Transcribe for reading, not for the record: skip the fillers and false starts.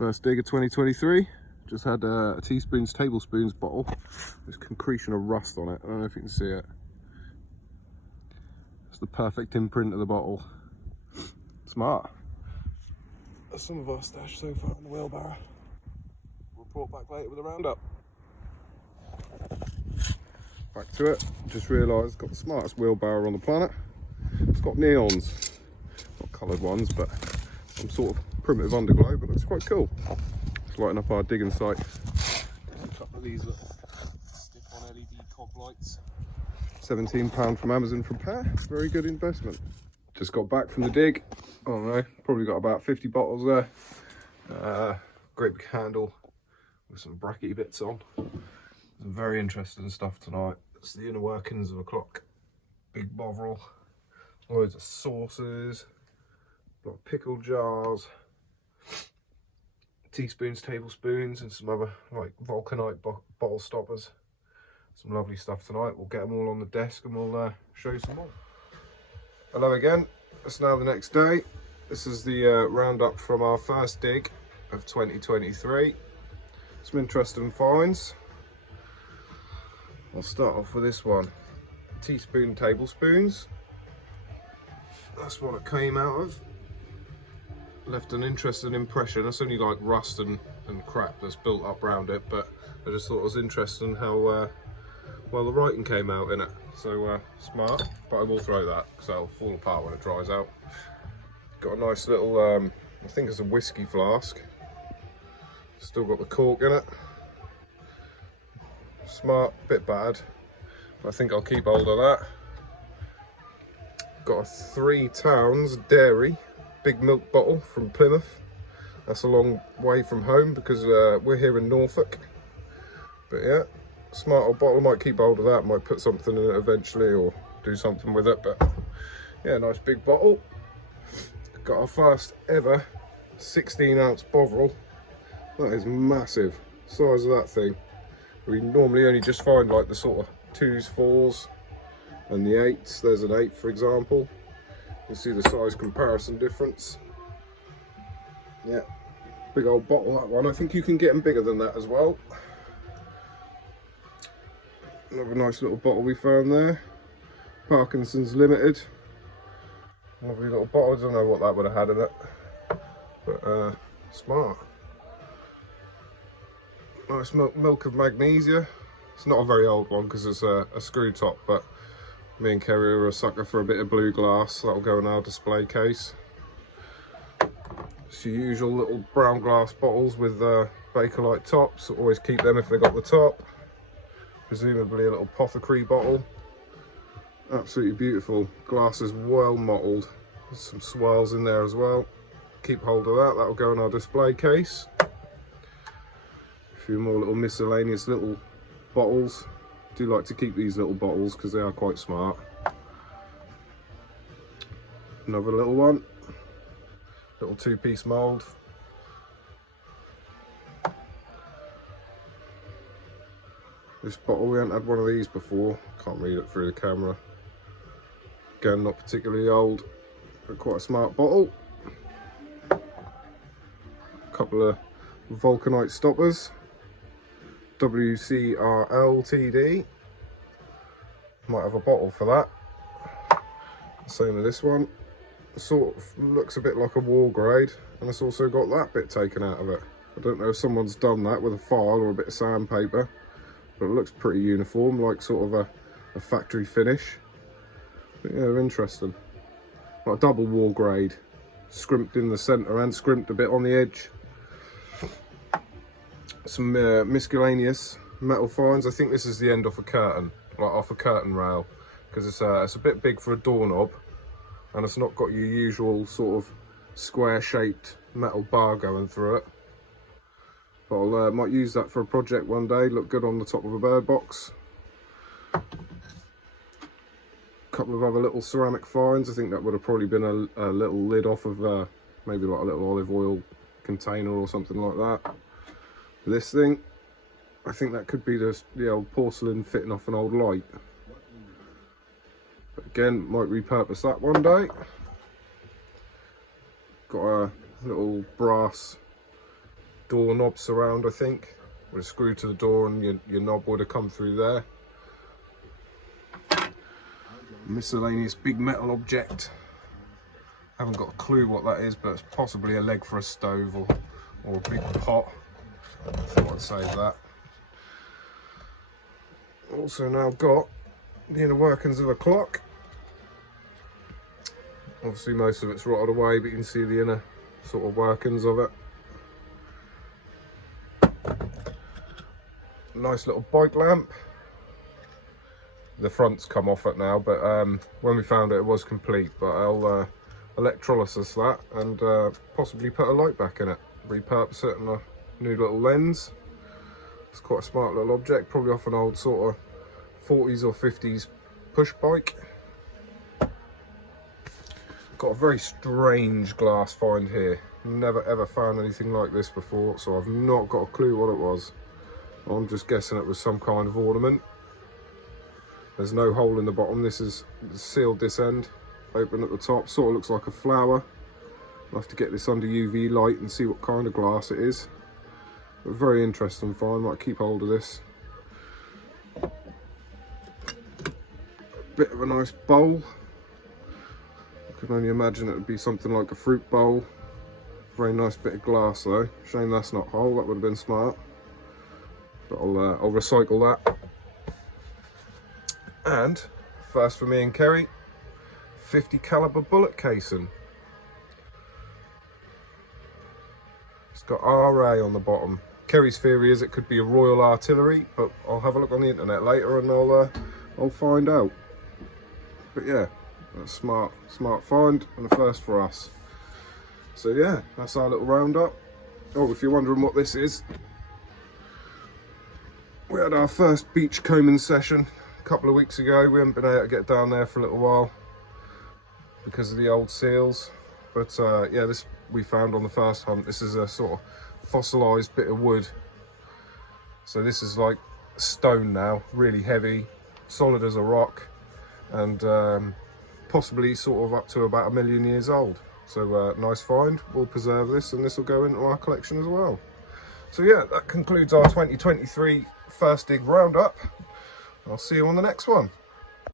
First dig of 2023. Just had a teaspoons, tablespoons bottle. There's concretion of rust on it. I don't know if you can see it. It's the perfect imprint of the bottle. Smart. That's some of our stash so far in the wheelbarrow. Report back later with a roundup. Back to it. Just realised it's got the smartest wheelbarrow on the planet. It's got neons. Not coloured ones, but some sort of primitive underglow, but looks quite cool. Let's lighten up our digging site. A couple of these little stick-on LED cob lights. £17 from Amazon for a pair. Very good investment. Just got back from the dig. I don't know, probably got about 50 bottles there. Great big handle with some brackety bits on. Some very interesting stuff tonight. It's the inner workings of a clock. Big bovril. Loads of sauces. Got pickle jars. Teaspoons, tablespoons, and some other like vulcanite bottle stoppers. Some lovely stuff tonight. We'll get them all on the desk and we'll show you some more. Hello again. It's now the next day. This is the roundup from our first dig of 2023. Some interesting finds. I'll start off with this one. Teaspoon, tablespoons. That's what it came out of. Left an interesting impression. That's only like rust and crap that's built up around it, but I just thought it was interesting how well the writing came out in it. So smart, but I will throw that because that'll fall apart when it dries out. Got a nice little, I think it's a whiskey flask. Still got the cork in it. Smart, bit bad, but I think I'll keep hold of that. Got a 3 Towns dairy big milk bottle from Plymouth. That's a long way from home because we're here in Norfolk. But yeah, smart old bottle. Might keep hold of that, might put something in it eventually or do something with it. But yeah, nice big bottle. Got our first ever 16-ounce bovril. That is massive. Size of that thing. We normally only just find like the sort of 2s, 4s and the 8s. There's an 8 for example. You see the size comparison difference. Yeah, big old bottle that one. I think you can get them bigger than that as well. Another nice little bottle we found there. Parkinson's Limited. Lovely little bottle. I don't know what that would have had in it, but smart. Nice milk of magnesia. It's not a very old one because it's a screw top, but me and Kerry are a sucker for a bit of blue glass. That'll go in our display case. It's your usual little brown glass bottles with Bakelite tops. Always keep them if they got the top. Presumably a little apothecary bottle. Absolutely beautiful. Glass is well mottled. There's some swirls in there as well. Keep hold of that. That'll go in our display case. A few more little miscellaneous little bottles. Do like to keep these little bottles because they are quite smart. Another little one, little 2-piece mould. This bottle, we haven't had one of these before. Can't read it through the camera. Again, not particularly old, but quite a smart bottle. A couple of vulcanite stoppers. WCRLTD. Might have a bottle for that. Same with this one. Sort of looks a bit like a war grade, and it's also got that bit taken out of it. I don't know if someone's done that with a file or a bit of sandpaper, but it looks pretty uniform, like sort of a factory finish. But yeah, interesting. Like a double war grade, scrimped in the centre and scrimped a bit on the edge. Some miscellaneous metal finds. I think this is the end off a curtain, like off a curtain rail, because it's a bit big for a doorknob, and it's not got your usual sort of square-shaped metal bar going through it. But I might use that for a project one day. Look good on the top of a bird box. A couple of other little ceramic finds. I think that would have probably been a little lid off of maybe like a little olive oil container or something like that. This thing, I think that could be the old porcelain fitting off an old light. But again, might repurpose that one day. Got a little brass door knob surround, I think. Would have screwed to the door and your knob would have come through there. Miscellaneous big metal object. Haven't got a clue what that is, but it's possibly a leg for a stove or a big pot. I thought I'd save that. Also now got the inner workings of a clock. Obviously most of it's rotted away, but you can see the inner sort of workings of it. Nice little bike lamp. The front's come off it now, but when we found it, it was complete. But I'll electrolysis that and possibly put a light back in it. Repurpose it and a new little lens. It's quite a smart little object, probably off an old sort of 40s or 50s push bike. Got a very strange glass find here. Never ever found anything like this before, so I've not got a clue what it was. I'm just guessing it was some kind of ornament. There's no hole in the bottom. This is sealed this end, open at the top. Sort of looks like a flower. I'll have to get this under UV light and see what kind of glass it is. But very interesting find. Might keep hold of this. A bit of a nice bowl. I can only imagine it would be something like a fruit bowl. Very nice bit of glass though. Shame that's not whole. That would have been smart. But I'll recycle that. And first for me and Kerry, 50 caliber bullet casing. It's got RA on the bottom. Kerry's theory is it could be a Royal Artillery, but I'll have a look on the internet later and I'll find out. But yeah, that's smart find and a first for us. So yeah, that's our little roundup. Oh, if you're wondering what this is, we had our first beach combing session a couple of weeks ago. We haven't been able to get down there for a little while because of the old seals. But yeah, this we found on the first hunt. This is a sort of fossilized bit of wood. So this is like stone now, really heavy, solid as a rock, and possibly sort of up to about 1 million years old. So nice find. We'll preserve this and this will go into our collection as well. So yeah, that concludes our 2023 first dig roundup. I'll see you on the next one.